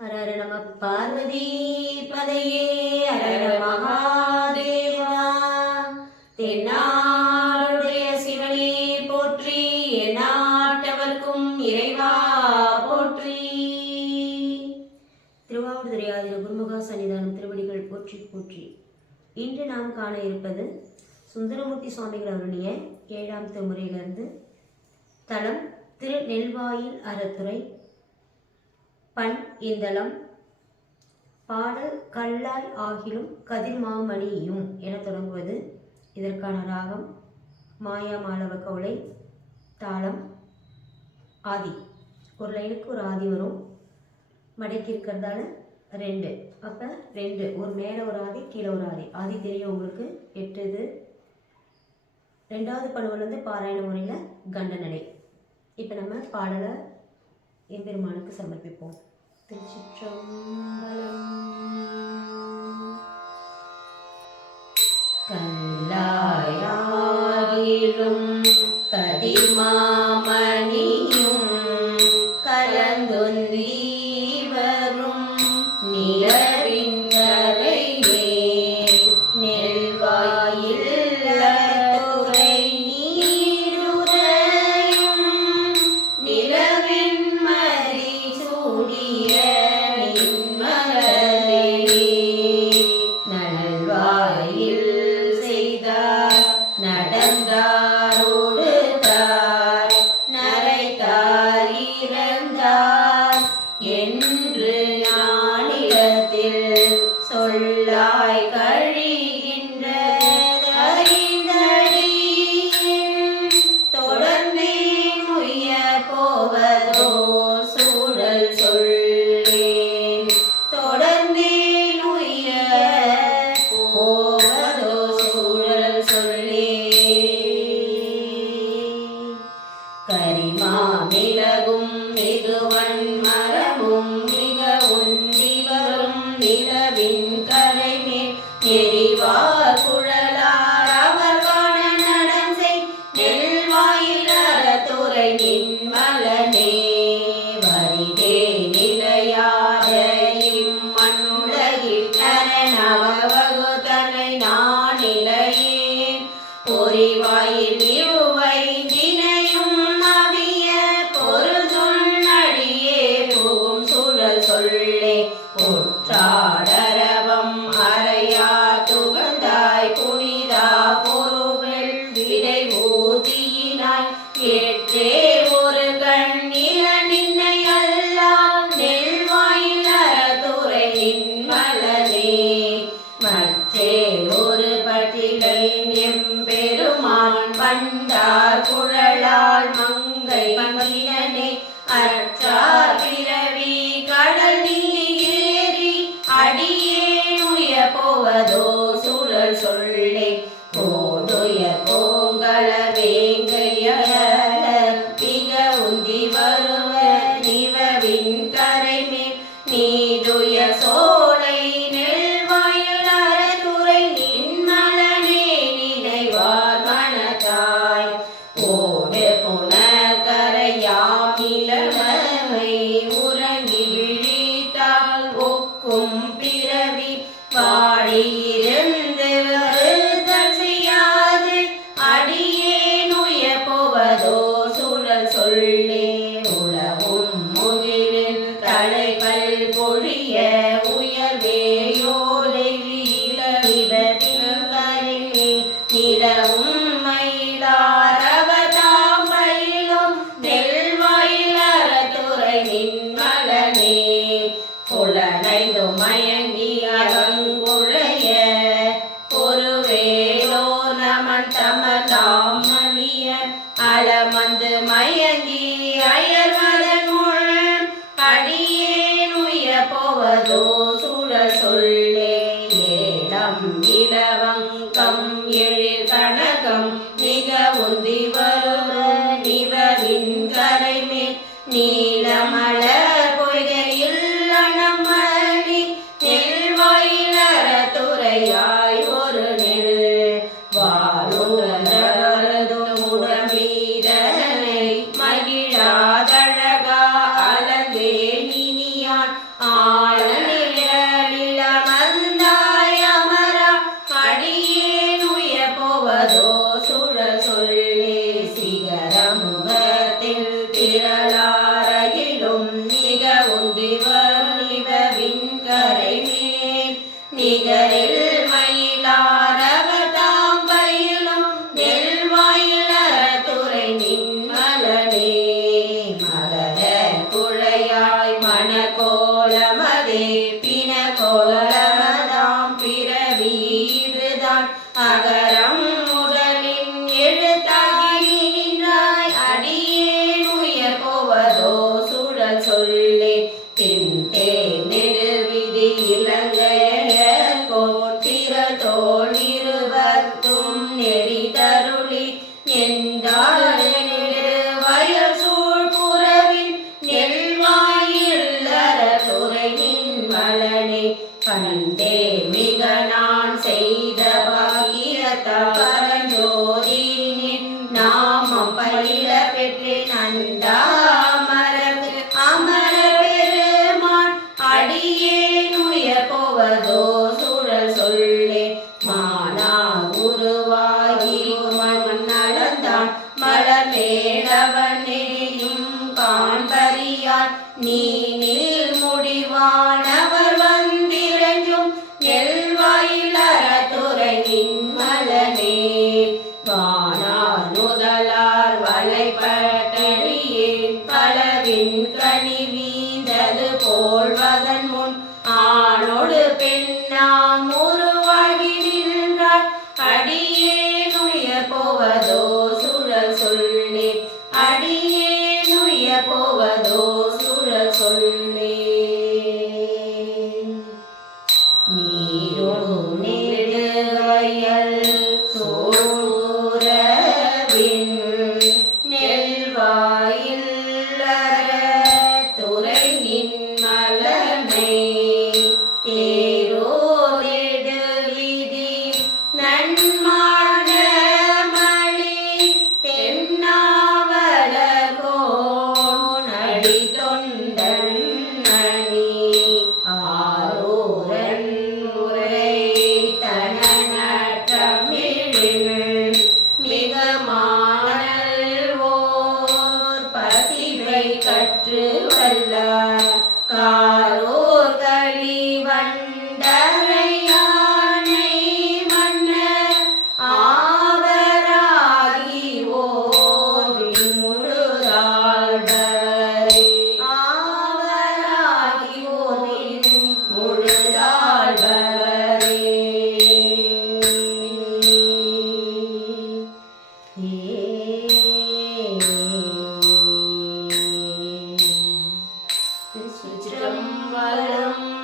ஹர ஹர நம பார்வதி பதையே ஹர ஹர மகாதேவா. தென்னாடுடைய சிவனே போற்றி, எந்நாட்டவர்க்கும் இறைவா போற்றி. திருவாவடுதுறையாதிர குருமுகா சன்னிதானம் திருவடிகள் போற்றி போற்றி. இன்று நாம் காண இருப்பது சுந்தரமூர்த்தி சுவாமிகள் அருளிய 7ஆம் திருமுறையிலிருந்து தலம் திரு நெல்வாயில் அறத்துறை, பண் இந்தளம், பாடல் கல்லாய் ஆகிலும் கதிர்மாமணியும் என தொடங்குவது. இதற்கான ராகம் மாயா மாளவ கவுளை, தாளம் ஆதி. ஒரு லைனுக்கு ஒரு ஆதி வரும், மடக்கி இருக்கிறதால 2. அப்போ 2, ஒரு மேலே ஒரு ஆதி கீழே ஒரு ஆதி. ஆதி தெரியும் உங்களுக்கு, 8 இது. 2வது பணுவிலிருந்து பாராயண முறையில் கண்டனடை. இப்போ நம்ம பாடலை எம்பெருமானுக்கு சமர்ப்பிப்போம். திருச்சிற்றம்பலம். கல்லாயாகிலும் கதிர்மாமணியும் கலந்துந்தி வரும் நிலவின் கரையே நெல்வாயில் துறை நீருரையும் நிலவின் மதி சூடிய நின்மலரே நல்வாயில் செய்தார் நடந்தாரோடு தார் நரைத்தார் இறந்தார் என்று நானிலத்தில் சொல்லாய் கழிகின்ற தொடர்ந்தே முய்ய போவதோ சூழல் சொல்லேன். தொடர்ந்தே முய்ய போவதோ சூழல் சொல்லேன். கரிமாமிளகும் மிகுவன் மரமும் மிக உந்தி வரும் நிலவின் கரைமேல் எரிவார் குழலார் அவர் காண நடம் செய் நெல்வாயில் அறத்துறை நின்மலனே வரிதே நிலையாத இம்மண்ணுலகில் நரநவவகுதனை நானிலையேன் பொறிவாயில் இவ்வைந்தினையும் அவிய பொருதுண்ணடியே புகும் சூழல் சொல்லே ஒற்றாடரவம் அறையா துகந்தாய் புனிதா பொருவெள் விடை ஊதியினாய் ஏற்றே ஒரு கண்ணில நின்னை அல்லால் நெல்வாயில் அறத்துறை நின்மலனே மற்றே ஒரு பட்டிலை எம்பெருமான் பண்டார் குழலால் மங்கை மகிழனே அற்றார் பிறவி கடல் நீரேறி அடியேனுய போவதோ சூழல் சொல்லே போதுய கோங்கல வேங்கைய மிக உந்தி வருவ நிலவின் கரைமேல் நீதுய சோலை நெல்வாயில் அறத்துறை நின்மலனே நினைவார் மனதாய் ஓடு புனகரையாமிலமை உறங்கி விழித்தால் ஒக்கும் பிறவி வாழியிருந்து வருதல் செய்யாது அடியேனுய போவதோ சூழல் சொல்லே உலகும் முகிலில் தலைகள் பொழிய உயர்வேயோலை இளவிவதின் நிலவும் மயிலார் அவதாம் பயிலும் நெல்வாயில் அறத்துறை நின்மலனே புலனைந்து மயங்கி அலங்குழைய பொருவேலோ நமன் தமதாம் மணிய அளமந்து மயங்கி அயர்வதன் முள் அடியேனுய போவதோ நீனில் முடிவானவர் வந்திரஞ்சும் நெல்வாயிலற துறை நின்மலனே வானார் முதலார் வலைப்பட்டடியே களவின் கனி வீந்தது போல்வதன் முன் ஆணோடு பெண்ணாம் உருவாகி நின்றார் அடியேனுய போவதோ சுழல் சொல்லே அடியேனுய போவதோ சுழல் சொல்லே நீரோ நெடுவயல் சோரவின் நெல்வாயில் துறை நின்மலனை தேரோ நெடுவிதி நன்மான மணி தென்னாவலகோன் அடி தொண்டன் மணி ஆரோரன் உரை தனநற்றமிழில் மிக மாணல்வோர் பதிவை கற்று வல்லார் காரோர் களி வண்டரையானை மன்னர் ஆவராகி ஓர் முழுதாழ்வரை ஆவராகி ஓர் முழுதாழ்வரே திருச்சிற்றம்பலம்.